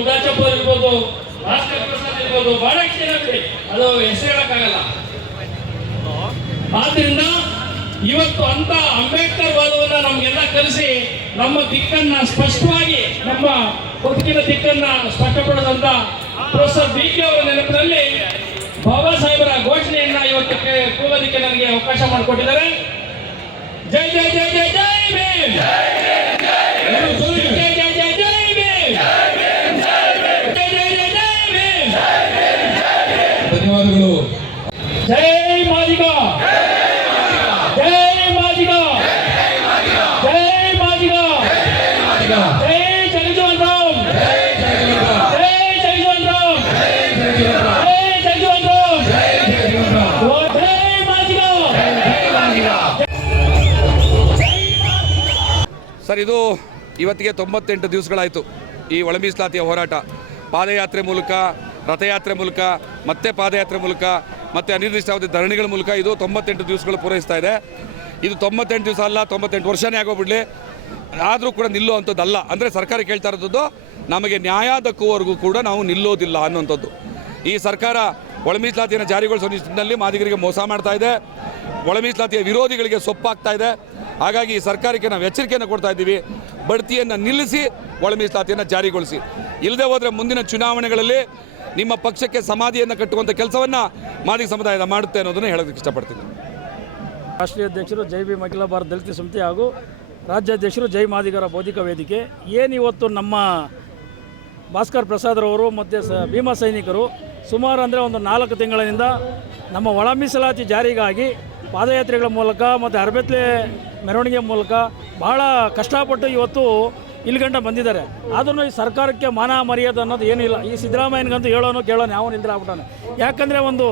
ಉದಾಚಪ್ಪ ಇರ್ಬೋದು, ಭಾಸ್ಕರ್ ಪ್ರಸಾದ್ ಇರ್ಬೋದು, ಬಹಳಷ್ಟು ಜನ ಇದೆ, ಅದು ಹೆಸರು ಹೇಳಕ್ಕಾಗಲ್ಲ. ಆದ್ರಿಂದ ಇವತ್ತು ಅಂತ ಅಂಬೇಡ್ಕರ್ ವಾದವನ್ನ ನಮ್ಗೆಲ್ಲ ಕಲಿಸಿ ನಮ್ಮ ದಿಕ್ಕನ್ನ ಸ್ಪಷ್ಟವಾಗಿ, ನಮ್ಮ ಬದುಕಿನ ದಿಕ್ಕನ್ನ ಸ್ಪಷ್ಟಪಡಿಸಿದಂತ ಪ್ರೊಫೆಸರ್ ಬಿ.ಕೆ. ಅವರ ನೆನಪಿನಲ್ಲಿ ಬಾಬಾ ಸಾಹೇಬರ ಘೋಷಣೆಯನ್ನ ಇವತ್ತು ಕೂಗೋದಕ್ಕೆ ನನಗೆ ಅವಕಾಶ ಮಾಡಿಕೊಟ್ಟಿದ್ದಾರೆ. ಜೈ ಜೈ ಜೈ ಜೈ ಜೈ ಭೀಮ್, ಜೈ ಜೈ ಜೈ ಜೈ ಭೀಮ್, ಜೈ ಜೈ ಜೈ ಜೈ ಭೀಮ್. ಧನ್ಯವಾದಗಳು. ಜೈ ಮಾದಿಗ, ಜೈ ಮಾದಿಗ, ಜೈ ಮಾದಿಗ, ಜೈ ಜಗಜೀವನ್ ರಾಮ್, ಜೈ ಜಗಜೀವನ್ ರಾಮ್, ಜೈ ಜಗಜೀವನ್ ರಾಮ್, ಜೈ ಮಾದಿಗ. ಸರ್, ಇದು ಇವತ್ತಿಗೆ 98 ದಿವಸಗಳಾಯಿತು ಈ ಒಳ ಮೀಸಲಾತಿಯ ಹೋರಾಟ. ಪಾದಯಾತ್ರೆ ಮೂಲಕ, ರಥಯಾತ್ರೆ ಮೂಲಕ, ಮತ್ತೆ ಪಾದಯಾತ್ರೆ ಮೂಲಕ, ಮತ್ತು ಅನಿರ್ದಿಷ್ಟಾವಧಿ ಧರಣಿಗಳ ಮೂಲಕ ಇದು 98 ದಿವಸಗಳು ಪೂರೈಸ್ತಾ ಇದೆ. ಇದು 98 ದಿವಸ ಅಲ್ಲ, 98 ವರ್ಷನೇ ಆಗೋಗ್ಬಿಡಲಿ, ಆದರೂ ಕೂಡ ನಿಲ್ಲುವಂಥದ್ದಲ್ಲ. ಅಂದರೆ ಸರ್ಕಾರ ಕೇಳ್ತಾ ಇರೋದು ನಮಗೆ ನ್ಯಾಯ ದಕ್ಕುವವರೆಗೂ ಕೂಡ ನಾವು ನಿಲ್ಲೋದಿಲ್ಲ ಅನ್ನುವಂಥದ್ದು. ಈ ಸರ್ಕಾರ ಒಳ ಮೀಸಲಾತಿಯನ್ನು ಜಾರಿಗೊಳಿಸೋ ನಿಟ್ಟಿನಲ್ಲಿ ಮಾದಿಗರಿಗೆ ಮೋಸ ಮಾಡ್ತಾ ಇದೆ, ಒಳ ಮೀಸಲಾತಿಯ ವಿರೋಧಿಗಳಿಗೆ ಸೊಪ್ಪಾಗ್ತಾ ಇದೆ. ಹಾಗಾಗಿ ಈ ಸರ್ಕಾರಕ್ಕೆ ನಾವು ಎಚ್ಚರಿಕೆಯನ್ನು ಕೊಡ್ತಾ ಇದ್ದೀವಿ, ಬಡ್ತಿಯನ್ನು ನಿಲ್ಲಿಸಿ ಒಳ ಮೀಸಲಾತಿಯನ್ನು ಜಾರಿಗೊಳಿಸಿ. ಇಲ್ಲದೆ ಹೋದರೆ ಮುಂದಿನ ಚುನಾವಣೆಗಳಲ್ಲಿ ನಿಮ್ಮ ಪಕ್ಷಕ್ಕೆ ಸಮಾಧಿಯನ್ನು ಕಟ್ಟುವಂಥ ಕೆಲಸವನ್ನು ಮಾದಿಗ ಸಮುದಾಯದ ಮಾಡುತ್ತೆ ಅನ್ನೋದನ್ನು ಹೇಳೋದಕ್ಕೆ ಇಷ್ಟಪಡ್ತೀನಿ. ರಾಷ್ಟ್ರೀಯ ಅಧ್ಯಕ್ಷರು ಜೈ ಭೀಮ್ ಅಖಿಲ ಭಾರತ ದಲಿತ ಸಮಿತಿ ಹಾಗೂ ರಾಜ್ಯಾಧ್ಯಕ್ಷರು ಜೈ ಮಾದಿಗರ ಬೌದ್ಧಿಕ ವೇದಿಕೆ ಏನಿವತ್ತು ನಮ್ಮ ಭಾಸ್ಕರ್ ಪ್ರಸಾದ್ರವರು ಮತ್ತು ಭೀಮಾ ಸೈನಿಕರು ಸುಮಾರು ಅಂದರೆ ಒಂದು 4 ತಿಂಗಳಿನಿಂದ ನಮ್ಮ ಒಳ ಮೀಸಲಾತಿ ಜಾರಿಗಾಗಿ ಪಾದಯಾತ್ರೆಗಳ ಮೂಲಕ ಮತ್ತು ಅರಬೆತ್ಲೆ ಮೆರವಣಿಗೆ ಮೂಲಕ ಭಾಳ ಕಷ್ಟಪಟ್ಟು ಇವತ್ತು ಇಲ್ಲಿ ಗಂಟ ಬಂದಿದ್ದಾರೆ. ಆದ್ರೂ ಈ ಸರ್ಕಾರಕ್ಕೆ ಮಾನ ಮರ್ಯಾದೆ ಅನ್ನೋದು ಏನಿಲ್ಲ. ಈ ಸಿದ್ದರಾಮಯ್ಯನಿಗಂತೂ ಹೇಳೋನು ಕೇಳೋನು ಯಾವ ನಿಂದ್ರೆ ಆಗ್ಬಿಟ್ಟಾನೆ. ಯಾಕಂದರೆ ಒಂದು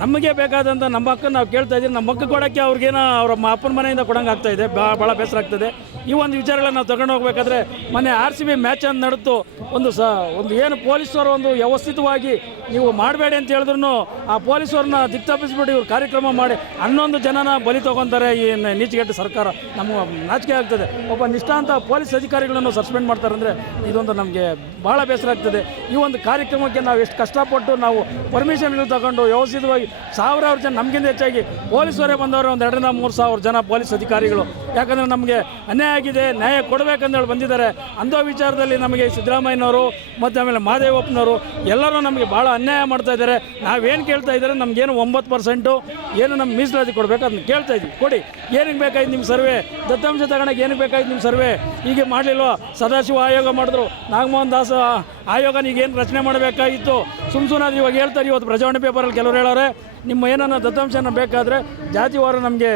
ನಮಗೆ ಬೇಕಾದಂಥ ನಮ್ಮ ಹಕ್ಕನ್ನು ನಾವು ಕೇಳ್ತಾ ಇದ್ದೀವಿ, ನಮ್ಮ ಹಕ್ಕು ಕೊಡೋಕ್ಕೆ ಅವ್ರಿಗೇನೋ ಅವರ ಅಪ್ಪನ ಮನೆಯಿಂದ ಕೊಡೋಂಗೆ ಆಗ್ತಾಯಿದೆ. ಭಾಳ ಬೇಸರ ಆಗ್ತದೆ. ಈ ಒಂದು ವಿಚಾರಗಳನ್ನ ನಾವು ತಗೊಂಡು ಹೋಗ್ಬೇಕಾದ್ರೆ ಮೊನ್ನೆ RCB ಮ್ಯಾಚ್ ಅಂತ ನಡೆದು ಒಂದು ಏನು ಪೊಲೀಸರು ಒಂದು ವ್ಯವಸ್ಥಿತವಾಗಿ ನೀವು ಮಾಡಬೇಡಿ ಅಂತ ಹೇಳಿದ್ರು ಆ ಪೊಲೀಸವ್ರನ್ನ ದಿಕ್ತಪ್ಪಿಸ್ಬಿಟ್ಟು ಇವ್ರು ಕಾರ್ಯಕ್ರಮ ಮಾಡಿ 11 ಜನನ ಬಲಿ ತೊಗೊತಾರೆ. ಈ ನೀಚಗೆಟ್ಟ ಸರ್ಕಾರ ನಮ್ಮ ನಾಚಿಕೆ ಆಗ್ತದೆ. ಒಬ್ಬ ನಿಷ್ಠಾಂತ ಪೊಲೀಸ್ ಅಧಿಕಾರಿಗಳನ್ನು ಸಸ್ಪೆಂಡ್ ಮಾಡ್ತಾರೆ ಅಂದರೆ ಇದೊಂದು ನಮಗೆ ಭಾಳ ಬೇಸರ ಆಗ್ತದೆ. ಈ ಒಂದು ಕಾರ್ಯಕ್ರಮಕ್ಕೆ ನಾವು ಎಷ್ಟು ಕಷ್ಟಪಟ್ಟು ನಾವು ಪರ್ಮಿಷನ್ಗಳು ತಗೊಂಡು ವ್ಯವಸ್ಥಿತವಾಗಿ ಸಾವಿರಾರು ಜನ, ನಮಗಿಂತ ಹೆಚ್ಚಾಗಿ ಪೊಲೀಸರೇ ಬಂದವರು ಒಂದು 2,000-3 ಸಾವಿರ ಜನ ಪೊಲೀಸ್ ಅಧಿಕಾರಿಗಳು. ಯಾಕಂದರೆ ನಮಗೆ ಅನ್ಯಾಯ ಆಗಿದೆ, ನ್ಯಾಯ ಕೊಡಬೇಕಂದೇಳಿ ಬಂದಿದ್ದಾರೆ. ಅಂಥ ವಿಚಾರದಲ್ಲಿ ನಮಗೆ ಸಿದ್ದರಾಮಯ್ಯನವರು ಮತ್ತು ಆಮೇಲೆ ಮಹದೇವಪ್ಪನವರು ಎಲ್ಲರೂ ನಮಗೆ ಭಾಳ ಅನ್ಯಾಯ ಮಾಡ್ತಾ ಇದ್ದಾರೆ. ನಾವೇನು ಕೇಳ್ತಾ ಇದ್ದಾರೆ, ನಮಗೇನು 9% ಏನು ನಮ್ಮ ಮೀಸಲಾತಿ ಕೊಡಬೇಕು ಅದನ್ನ ಕೇಳ್ತಾ ಇದ್ವಿ. ಕೊಡಿ. ಏನಕ್ಕೆ ಬೇಕಾಯ್ತು ನಿಮ್ಮ ಸರ್ವೆ? ದತ್ತಾಂಶ ತಗೊಳಕ್ಕೆ ಏನಕ್ಕೆ ಬೇಕಾಯ್ತು ನಿಮ್ಮ ಸರ್ವೆ? ಹೀಗೆ ಮಾಡಲಿಲ್ವ? ಸದಾಶಿವ ಆಯೋಗ ಮಾಡಿದ್ರು, ನಾಗಮೋಹನ್ ದಾಸ್ ಆಯೋಗನ ಈಗೇನು ರಚನೆ ಮಾಡಬೇಕಾಗಿತ್ತು. ಸುಮ್ಮನೆ ಇವಾಗ ಹೇಳ್ತಾರೆ. ಇವತ್ತು ಪ್ರಜಾವಾಣಿ ಪೇಪರಲ್ಲಿ ಕೆಲವರು ಹೇಳೋರೆ, ನಿಮ್ಮ ಏನನ್ನ ದತ್ತಾಂಶನ ಬೇಕಾದರೆ ಜಾತಿವಾರು ನಮಗೆ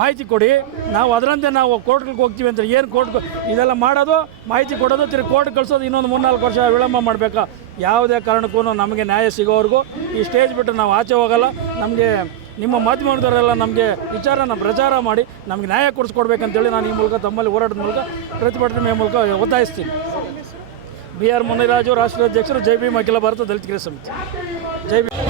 ಮಾಹಿತಿ ಕೊಡಿ, ನಾವು ಅದರಂತೆ ನಾವು ಕೋರ್ಟ್ಗೆ ಹೋಗ್ತೀವಿ ಅಂತ. ಏನು ಕೋರ್ಟ್ ಇದೆಲ್ಲ ಮಾಡೋದು, ಮಾಹಿತಿ ಕೊಡೋದು, ತಿರುಗಿ ಕೋರ್ಟ್ ಕಳಿಸೋದು, ಇನ್ನೊಂದು 3-4 ವರ್ಷ ವಿಳಂಬ ಮಾಡಬೇಕಾ? ಯಾವುದೇ ಕಾರಣಕ್ಕೂ ನಮಗೆ ನ್ಯಾಯ ಸಿಗೋವರೆಗೂ ಈ ಸ್ಟೇಜ್ ಬಿಟ್ಟು ನಾವು ಆಚೆ ಹೋಗಲ್ಲ. ನಮಗೆ ನಿಮ್ಮ ಮಾಧ್ಯಮದವರೆಲ್ಲ ನಮಗೆ ವಿಚಾರನ ಪ್ರಚಾರ ಮಾಡಿ ನಮಗೆ ನ್ಯಾಯ ಕೊಡಿಸ್ಕೊಡ್ಬೇಕಂತೇಳಿ ನಾನು ಈ ಮೂಲಕ ತಮ್ಮಲ್ಲಿ ಹೋರಾಟದ ಮೂಲಕ ಪ್ರತಿಭಟನೆ ಮೂಲಕ ಒತ್ತಾಯಿಸ್ತೀನಿ. BR ಮುನಿರಾಜು, ರಾಷ್ಟ್ರೀಯ ಅಧ್ಯಕ್ಷರು, ಜೈ ಭೀಮ್ ಅಖಿಲ ಭಾರತ ದಲಿತ ಸಮಿತಿ. ಜೈ ಭೀಮ್.